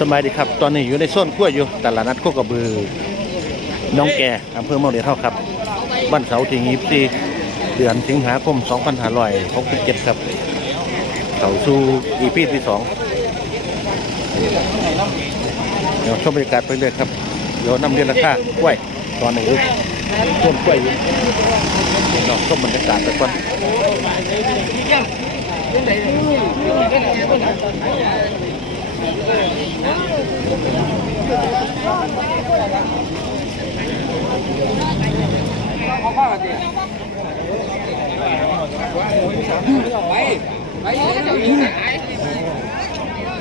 สบายดีครับ ตอนนี้อยู่ในโซนขั้วอยู่ตลาดนัดโคกระบือน้องแก่อำเภอเมืองเดียเท่าครับบ้านเสาร์ที่ยี่4เดือนสิงหาคม2567ครับเข้าสู่อีพีที่สองเดี๋ยวชมบรรยากาศไปเรื่อยครับ เดี๋ยวนำเรียนราคากล้วยตอนนี้อยู่ต้นกล้วยอยู่ลองชมบรรยากาศไปก่อน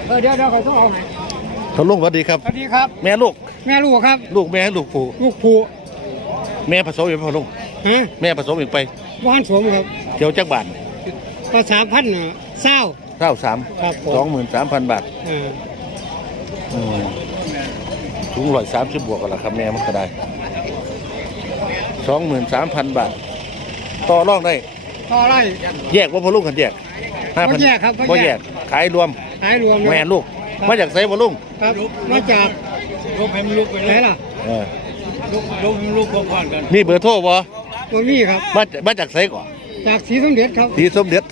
เออเดี๋ยวเดี๋ยวเขาต้องเอาให้เขาลุงสวัสดีครับ สวัสดีครับ แม่ลูก แม่ลูกครับ ลูกแม่ลูกผู้ลูกผู้แม่ผสมอยู่พอลุงฮะแม่ผสมอีกไปบ้านสวมครับเที่ยวจักบาท ก็สามพันเนาะเศร้า เท่าสามครับผม สองหมื่นสามพันบาทเอออืมถุงร้อยสามสิบบวกกันละครับแม่มันก็ได้สองหมื่นสามพันบาท ต่อรองได้ ต่อไร แยกว่าพอลุงกันแยกห้าพันบ่แยกครับบ่บ่แยก แยก ขายรวมขายรวมเลยแม่ลูกครับมาจากไซพอลุงครับมาจากลูกให้ลูกไปไหนล่ะเออลูกลูกลูกพร้อมกันนี่เบอร์โทรบ่ตัวนี้ครับ มาจากมาจากไซก่อน จากสีสมเด็จครับทีสมเด็จ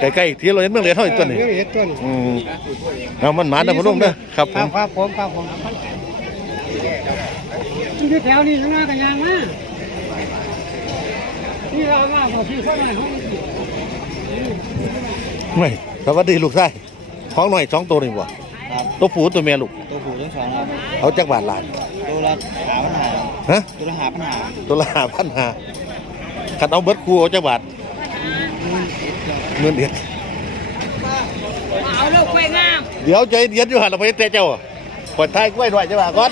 ใกล้ๆที่เราเห็นเมืองเหรียญเท่าอีกตัวนี้เออเห็ดตัวนี้อืมเอามันหมานะพอลุงเด้อครับคผรับมครับผมครับผมมันอยู่แถวนี้ข้างหน้ากันยางมาที่เรามาพอที่ข้างหน้าห้องนี้ไม่สวัสดีลูกชายของหน่อยสองตัวนี่บ่ครับตัวผู้ตัวเมียลูก ตัวผู้ทั้งสองครับเอาจักบาทหลานตัวละหาปัญหาฮะตัวละหาปัญหาตัวละห้าพันห้า ขัดเอาเบิดครูเอาจักบาทเงินเดือนเอาลูกกล้วยงามเดี๋ยวใจเดียนอยู่หันเราไปเตะเจ้าปล่อยท้ายกล้วยด้วยจักบาทก่อน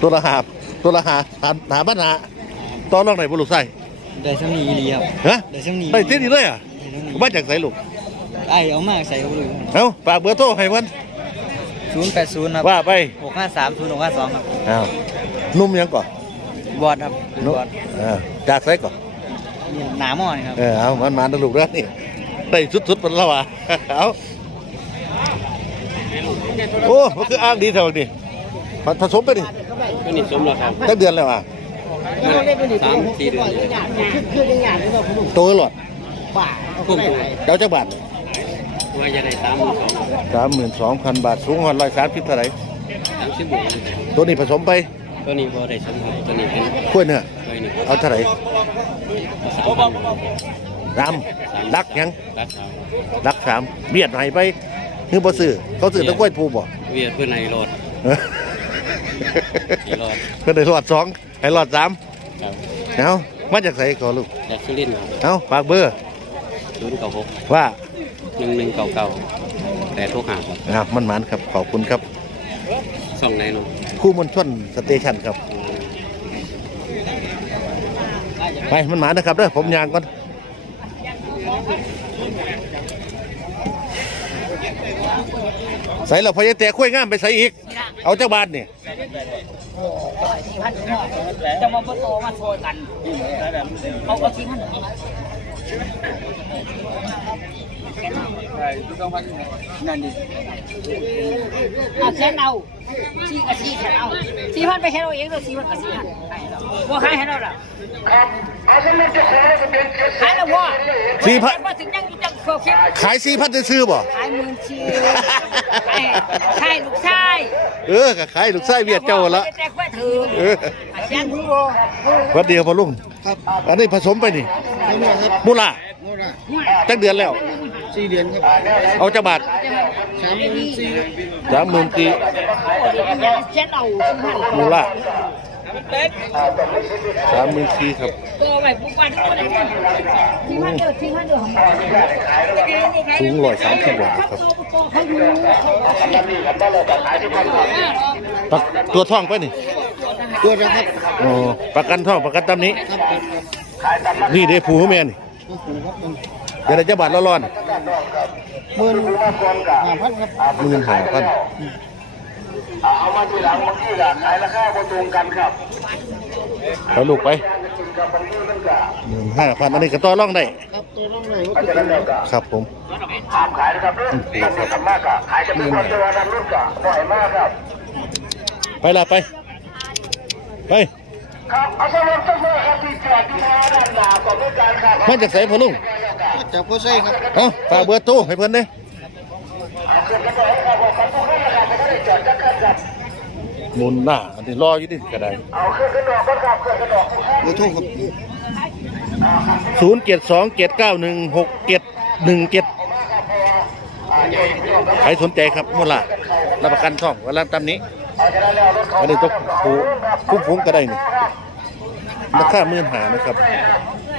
ตัวละหาตัวละหาหาหาพันห้าตอนน้องไหนบุรุษใส่ได้ช่างนี้ดีครับฮะได้ช่างนี้ได้เท่านี้เลยอะได้ช่างนี้มาจากไสลูกไอเอามากใส่กระเป๋าเอาฝากเบอร์โทรให้เพิ่นศูนย์แปดศูนย์ครับว่าไปหกห้าสามศูนย์หกห้าสองครับอ้าวนุ่มยังก่อนบอดครับบอดอ่า จากไสก่อนนี่หนาหม้อนี่ครับ เออเอามันมาตลูกแล้วนี่ได้สุดๆเป็นแล้วอะ เอาโอ้มันคืออ้างดีเท่านี้ผสมไปนี่ก็นี่สมแล้วครับตั้งเดือนแล้วอะสามสี่เดือนโตตลอดคุ้มเจ้าจักบาทว่าจะได้สามสามหมื่นสองพันบาทสูงหันร้อยสามสิบเท่าไหร่สามสิบบวกตัวนี้ผสมไป ตัวนี้พอได้สมตัวนี้เป็นกล้วยเนื้อตัวนี้เอาเท่าไหร่สามพันรำดักยังรักษาดักสามเบียดไหนไปคือบ่ซื้อเขาซื้อแตะกล้วยผูบ่ เวียดเพื่อนในรถเออในรถเพิ่นได้รอดสองให้รอดสามครับเอามาจากไสก่อนลูกจากสุรินทร์ครับเอาฝากเบอร์ศูนย์เก้าหกว่าหนึ่งหนึ่งเก้าเก้าแต่โทรหาครับอ่ามันหมันครับขอบคุณครับ ส่องไหนเนาะ คู่มวลชนสเตชันครับ ไปมันหมานะครับเด้อผมยางก่อนใส่เราพยาแต่คุ้ยงามไปใส่อีก เอาเจ้าบานนี่จะมาเปิดโตมาโชว์กันเขาก็ทิ้งให้หนึ่งเอาแค่เอาชี้กับชี้แค่เอาชี้พันไปแค่เราเองเราชี้พันกับชี้พันว่าขายให้เราล่ะขายแล้วว่าสี่พันว่าถึงยังจังโคเก็บขายสี่พันจะซื้อบ่ขายหมื่นชีขายลูกชายเออขายลูกไส้เวียดเจ้าละแต่แค่ถือเออเสียงมือวัดเดียวพอลุงอันนี้ผสมไปนี่มูลาจักเดือนแล้ว สี่เดือนครับเอาเจ้าบาทสามหมื่นสี่สามหมื่นกีเช่นเอามูลาสามหมื่นกีครับตัวใหม่ปุ๊บวันที่พันเดียวที่พันเดียวของสูงร้อยสามสิบบาทครับเขาอยู่ปักตัวท่องไปนี่ตัวนะครับอ๋อประกันท่องประกันตำนี้ครับนี่เด้ผูแม่นี่ตัวผู้ครับมันเดี๋ยวเราจะบาทละร้อน หมื่นห้าพันครับหมื่นห้าพันเอามาทีหลังบางทีหลังขายราคาบ่ตรงกันครับเอาลูกไปหนึ่งห้าพันอันนี้ก็ต่อรองได้ครับตัวน้องไหนก็คือครับผมขายนะครับรุ่นนั่นทำมากอะขายกันทุกวันตัวนั้นรุ่นกะบ่อยมากครับ ไปละไปไปครับเอาสรุปก็คือครับที่แจกที่แท้ด้านหน้าของผู้การครับมาจากไสพอลุง จากผู้ใช้ครับเอ้าฝากเบอร์โทรให้เพิ่นเด้เอาขึ้นกันไปครับผมครับทุกคนนะครับไม่ได้แจกจักกันครับหมุนหน้าอันนี้รออยู่ดิก็ได้เอาขึ้นกันดอกก็ครับขึ้นกันดอกทุกท่านเบอร์โทรครับศูนย์เจ็ดสองเจ็ดเก้าหนึ่งหกเจ็ดหนึ่งเจ็ดใครสนใจครับมูลละรับประกันช่องเวลาตามนี้เอาชนะแล้วรถเขาอันนี้ต้องผูคุ้มฟุ้งก็ได้นี่ราคาหมื่นหานะครับ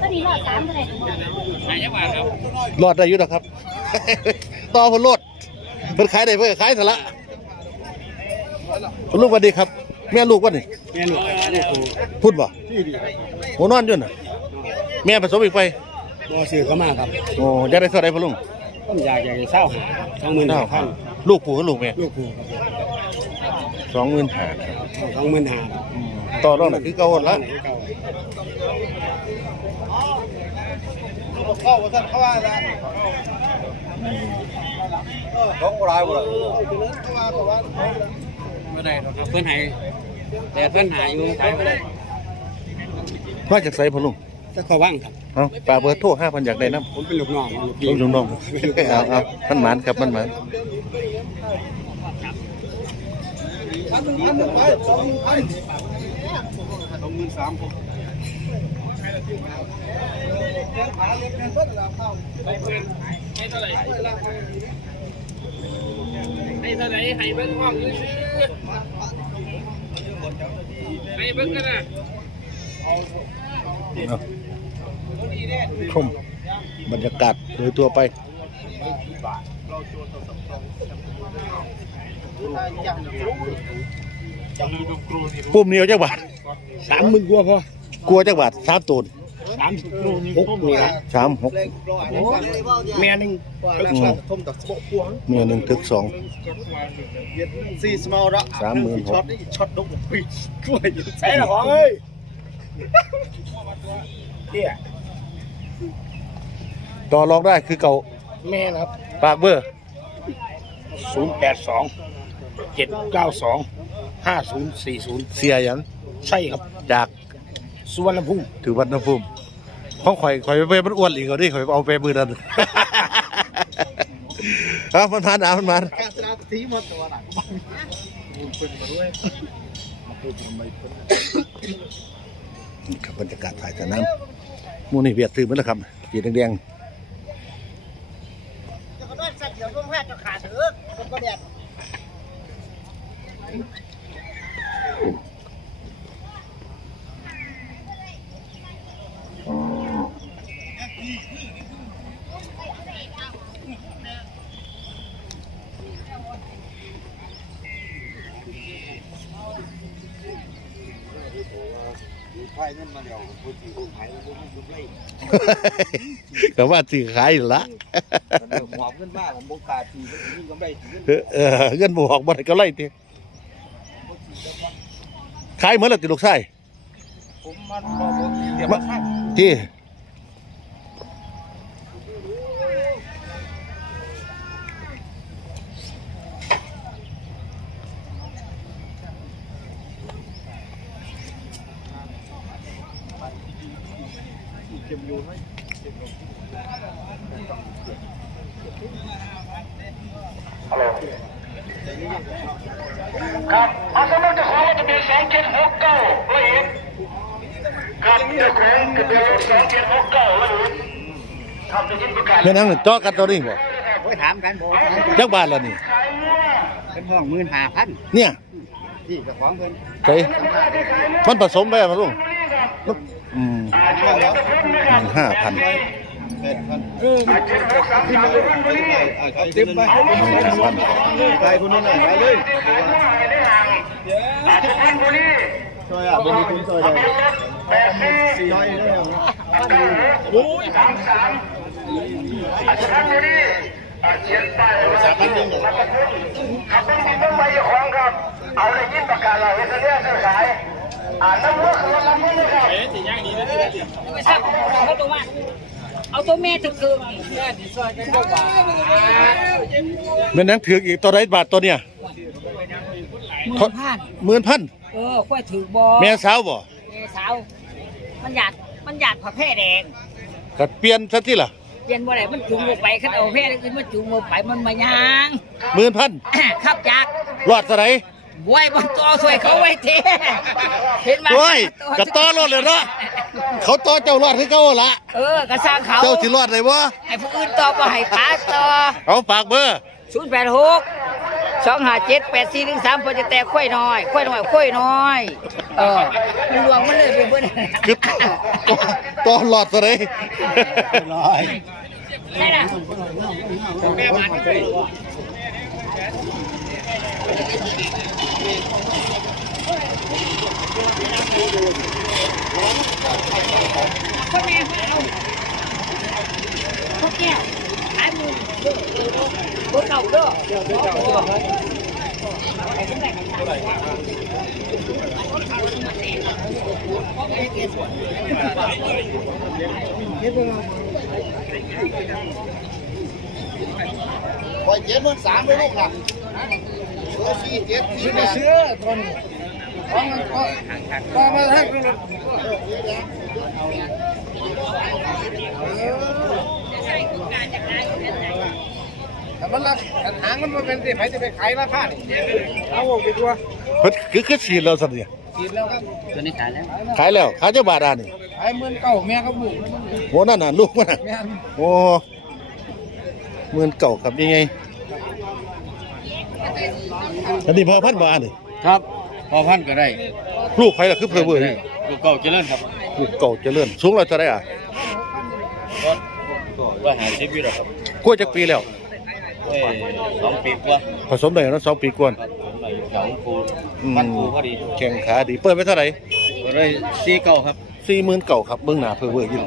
ก็ดีรอดสามเลยรอดได้อยู่นะครับ ต่อเพนรถเพิ่นขายได้เพิ่นก็ขายเถอะละลูกสวัสดีครับ แม่ลูกว่านี่แม่หนูลูกกูพูดบ่โหนอนอยู่น่ะ แม่ผสมอีกไปบ่ซื้อเข้ามาครับโอ้อยากได้เท่าไหร่พ่อลุงผมอยากอยากจะเศร้าหาสองหมื่นห้าพัน ลูกปู่กับลูกแม่ลูกกูครับสองหมื่นหาสองหมื่นห้าต่อรองน่ะคือเก่าหมดละเข้าท่านเข้าว่าแล้วของรายบ่ล่ะไม่ได้หรอกครับเพื่อนให้แต่เพื่อนหาอยู่ขายไม่ได้มาจากไสพ่อลุง ถ้าเขาว่างครับเอ้าฝากเบอร์โทรห้าพันอยากได้น้ำผมเป็นลูกน้องลูกพี่ลุงน้องเอาเอามันหมานครับมันหมานให้เท่าไหร่ให้เบิ่งห้องซื้อให้เบิ่งกันนะ เอาชมบรรยากาศโดยตัวไปปุ่มเนี้เอาจักบาทสามหมื่นกว่าพอกลัวจักบาทสามตูนสามหกเนี่ยสามหกแม่หนึ่งอืมทมกับสบพวงเมียหนึ่งถึกสองสี่สมอลละสามหมื่นหกช็อตดกปีกล้วยใส่ละของ เอ้ยต่อรองได้คือเก่าแม่นะครับปากเบอร์ศูนย์แปดสองเจ็ดเก้าสองห้าศูนย์สี่ศูนย์เสียหยังใช่ครับจากสุวรรณภูมิถือวัดนภูมิของข่อยข่อยไปมันอ้วนอีกกว่านี่ข่อยเอาไปมือนั้นเอามันผ่านเอามันผ่าน การสนาทีมาตัวหนักครับบรรยากาศถ่ายสน้ำหมูนี่เวียดซื้อมาแล้วครับสีแดงจะก็สักเดี๋ยวร่วมแพทย์จะขาดเถอะก็แดดๆก็ว่าสิขายอยู่ละหอบขึ้นมาผมบุกขาดทีมันก็ไม่เออเออเงินบวกบ่ได้ก็ไล่ติขายเหมือนละติลูกไส้ผมมันบอกเดี๋ยวมามาที่ ครับเอาสรุปเจ้าของรถทะเบียนสองเจ็ดห กเก้าเอียดครับเจ้าของทะเบียนรถสองเจ็ดหกเก้าเอียดครับจะยินประกาศแม่นางนี่เจาะกันตัวนี้บ่ไปถามกันบอกจักบาทละนี่ขายงัวเป็นห้องหมื่นห้าพันเนี่ยที่เจ้าของเพิ่นใส่มันผสมไปมาลุงอืมเรื่องแล้วห้าพัน แปดพันเออขึ้นมาเลยเอาเต็มไปห้าพันไปคนนั้นหน่อยไปเลยช่วยอะเป็นคุณช่วยได้ช่วยได้ยังขับเป็นมีต้นไม้ของครับ เอาเลยยิ่งประกาศเราเฮ็ดเรื่องขายอ่าน้ำมือคือน้ำมือนะครับไม่ทราบเขาตัวมา เอาตัวแม่ถึงคือนี่เป็นหนังถืออีกตัวไรบาทตัวเนี่ยหมื่นพันหมื่นพันเออค่อยถือบอแม่สาวบ่แม่สาวมันหยาดมันหยาดผักแพร่แดงกัดเปลี่ยนซะที่ล่ะเย็นบ่ได้มันจุงลงไปคันเอาแพร่อื่นมันจุงลงไปมันมายางหมื่นพันขับจากรอดซะไหน บวยบนตัวสวยเขาไว้เทเห็นไหมโอ้ยกระต้อรอดเลยเนาะเขาต่อเจ้ารอดให้เขาละเออกระสร้างเขาเจ้าสิรอดเลยบ่ให้ผู้อื่นต่อบ่ให้ป้าต่อเอาฝากเบอร์ศูนย์แปดหกสองห้าเจ็ดแปดสี่หนึ่งสามพอจะแตกค่อยน้อยค่อยน้อยค่อยน้อย เออมันรวมมันเลยเป็นเพื่อนคือต่อต่อรอดซะไหนร้อยได้ละพ่อแม่เอาพ่อแก้วขายมือเด้อรถเก่าเด้อเร้อยเจ็ดหมื่นสามเลยลูกหลักเบอร์ สี่เจ็ดสี่แปดเชื่อตอนของมันก็ก็มาทักแต่มันละหางมันมาเป็นสิใครจะไปขายราคานี่เอาไปตัวเพิ่นคือคือฉีดแล้วสันเนี่ยกินแล้วครับตัวนี้ขายแล้วขายแล้วขายเจ้าบาทอะนี่ขายหมื่นเก้าแม่ก็บุกโหนั่นน่ะลูกมันน่ะแม่นโอ้หมื่นเก่าครับยังไง อันนี้พอพันบาทนี่ครับ พอพันก็ได้ลูกใครล่ะคือเพอเวอร์นี่ลูกเก่าเจริญครับลูกเก่าเจริญสูงร้อยเท่าไหรอะว่าหาชิปอยู่หรอครับกล้วยจักปีแล้วเอ้ยสองปีกว่าผสมได้แล้วสองปีกว่าครับผมอายุสองคูอืมพันคูพอดีแข่งขาดีเปิดไปเท่าไหร่ก็ได้สี่เก้าครับสี่หมื่นเก่าครับเบื้องหน้าเพอเวอร์อยี่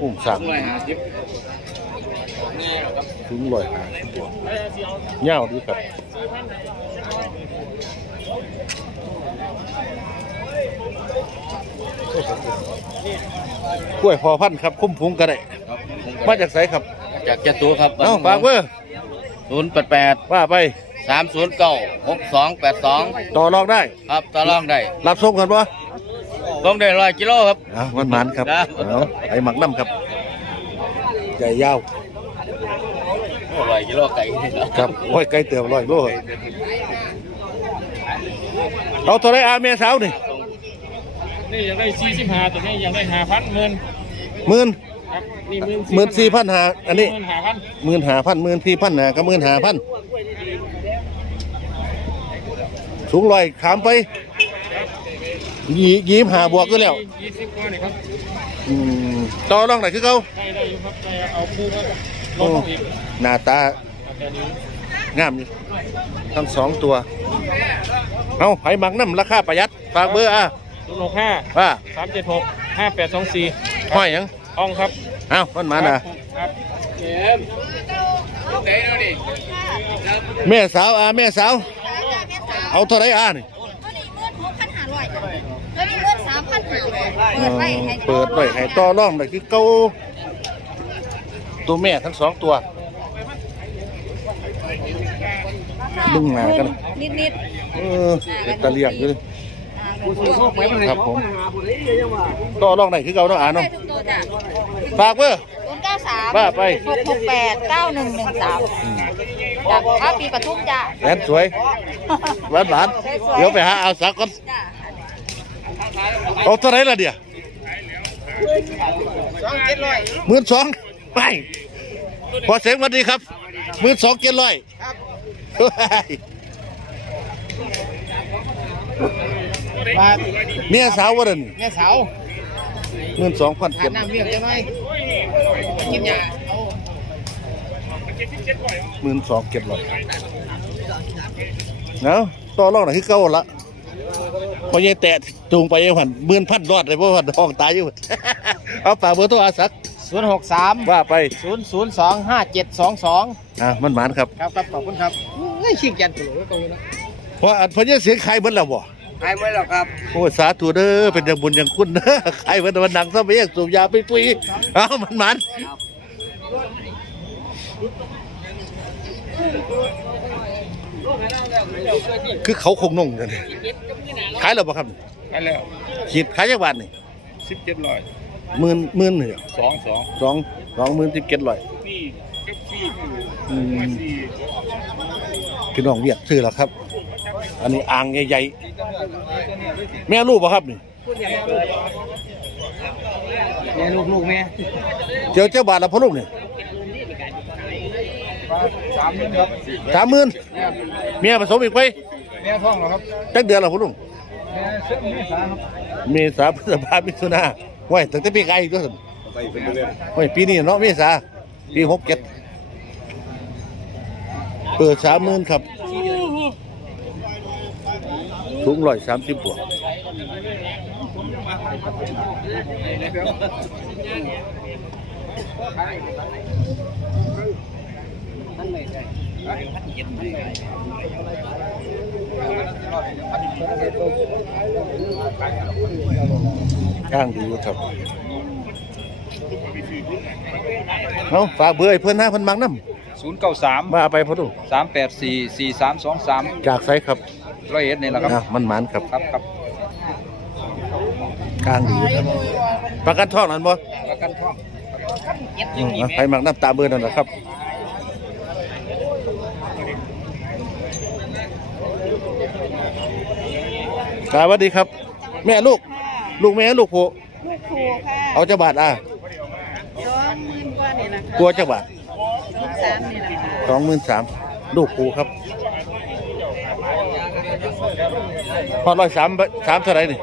อุ้มสั่งร้อยห้า สิบถึงร้อยห้าสิบตัวเงาวดีครับกล้วยพอพันธุ์ครับ คุ้มพุงก็ได้ครับมาจากไสครับ จากเจ้าตัวครับเอ้าฝากเบอร์ศูนย์แปดแปดว่าไปสามศูนย์เก้าหกสองแปดสองต่อรองได้ ครับต่อรองได้ รับส่งกันปะลงได้ร้อยกิโลครับอะวันหมานครับครับเอาไอ้หมักน้ำครับใหญ่ยาวโอ้ ร้อยกิโลไก่นี่เนาะครับร้อยไกลเติบร้อยโลเอาตัวไรอาเมียสาวนี่นี่ยังได้สี่สิบห้าตัวนี้ยังได้ห้าพันหมื่นหมื่นครับนี่หมื่นหมื่นสี่พันหาอันนี้หมื่นห้าพันหมื่นหาพันหมื่นสี่พันหากับหมื่นหาพันสูงลอยขามไปยียีมหาบวกก็แล้วยี่สิบกว่านี่ครับอืมต่อรองไหนคือเขาได้ได้อยู่ครับได้เอาคู่มาลโอ้ดลงอีก หน้าตาเอาแค่นี้งามอยู่ทั้งสองตัวเอาไผ่หมักน้ำราคาประหยัดฝากเบอร์อะศูนย์หกห้าว่าสามเจ็ดหกห้าแปดสองสี่ห้อยหยังอ่องครับเอามันมาน่ะครับเกมไหนดูดิแม่สาวอะแม่สาว เอาเท่าไรอะนี่ตัวนี้เงินหกพันห้าร้อยตัวนี้เงินสามพันห้าร้อยเอเปิดอไว้ให้เปิดไว้ให้ต่อร่องได้คือเก่าตัวแม่ทั้งสองตัว ดึงมากันนิดนิดเออเป็นตะเลียงอยู่เลยครับผมต่อรองได้คือเก่าเนาะอะได้เนาะฝากเบอร์ศูนย์เก้าสามว่าไปหกหกแปดเก้าหนึ่งหนึ่งสามจากท่าปีปทุมจ้ะแสนสวยแหวนหวาน เดี๋ยวไปหาอาสักก่อนเอาเท่าไรล่ะเดี๋ยวหมื่นสองไปพอเสียงวัสดีครับหมื่นสองเจ็ดร้อย มาเมียสาววะเดินแม่สาวเงินสองพันขาเก็ดบน้ำเมียจังหน่อยกินยาเอาหมื่นสองเก็บหรอยเนาะต่อรองหน่อยคือเก่าละพอยังแตะจูงไปยังหันหมื่นพันรอดเลยเพราะว่าห้องตายอยู่ เอาฝากเบอร์โทรอาสัก ศูนย์หกสามว่าไปศูนย์ศูนย์สองห้าเจ็ดสองสองอะมันหมานครับครับครับขอบคุณครับเฮ้ยชิงยันตัวตรงนี้นะเพราะอันเพราะยังเสียงใครเบิ้แล้วบ่หายไว้แล้วครับโอ้ยสาธุเด้อเป็นอย่างบุญอย่างคุณเด้อใครเบิ้วันดังซะไปยังสูบยาไปปุยเอ้ามันหมานคือเขาคงนงกันขายแล้วบ่ครับไปแล้วขีดขายจักบาทนี่สิบเจ็ดร้อย หมื่นหมื่นเนี่ยสองสองสองสองหมื่นสิบเจ็ดร้อยนี่เอฟซีอืมซีพี่น้องเวียดซื้อแล้วครับ อันนี้อ่างใหญ่ๆแม่ลูกป่ะครับนี่แม่ลูกลูกแม่เจ้าเจ้าบาทละพ่อลูกนี่สามนิ้ครับสามหมื่นเมียผสมอีกไปแม่ท้องเหรอครับจักเดือนละพ่อลุงแม่เสื้อแม่สามครับเมษาพฤษภามิถุนา ไว้ตั้งแต่ปีไก่ก็สิไว้ปีนี้เนาะเมษาปีหกเจ็ดเปิดสามหมื่นครับสูงร้อยสามสิบบวกข้างดี อยู่ครับเอาฝากเบอร์ให้เพื่อนหน้าเพื่อนมังน้ศูนย์เก้าสามำว่าไปพ่อลุงสามแปดสี่สี่สามสองสามจากไซครับร้อยเอ็ดนี่แหละครับ อะมันหมานครับครับครับกลางดีอยู่ครับประกันท่องนั้นบ่ประกันท่อง อืมอะใครมักน้ำตาเบอร์นั่นแหละ ครับสวัสดีครับ แม่ลูกลูกแม่ลูกโผลูกครูค่ะเอาเจ้าบาทอะสองหมื่นกว่านี่แหละค่ะกลัวเจ้าบาทลูกสามนี่แหละค่ะสองหมื่นสามลูกโผครับพอร้อยสามสามเท่าไหร่นี่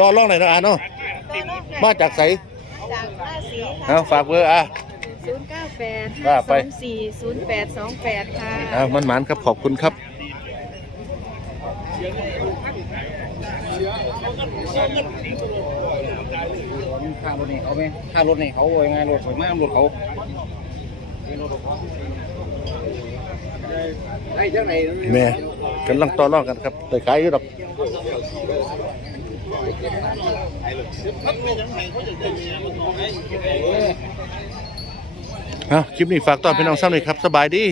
ต่อรองหน่อยเนาะอะเนาะมาจากไส จากภาษีเอาฝากเบอร์อะ ศูนย์เก้าแปดว่าห้าไปสองสี่ศูนย์แปดสองแปดค่ะอ่ามันหมานครับขอบคุณครับค่ารถนี่เขาไหมค่ารถนี่เขาว่ายังไงรถสวยมากรถเขาไอ้เจ้าไหนแม่กำลังต่อรองกันครับแต่ขายอยู่ดอก เอาคลิปนี้ฝากต้อนพี่น้องซ้ำเลยครับ สบายดี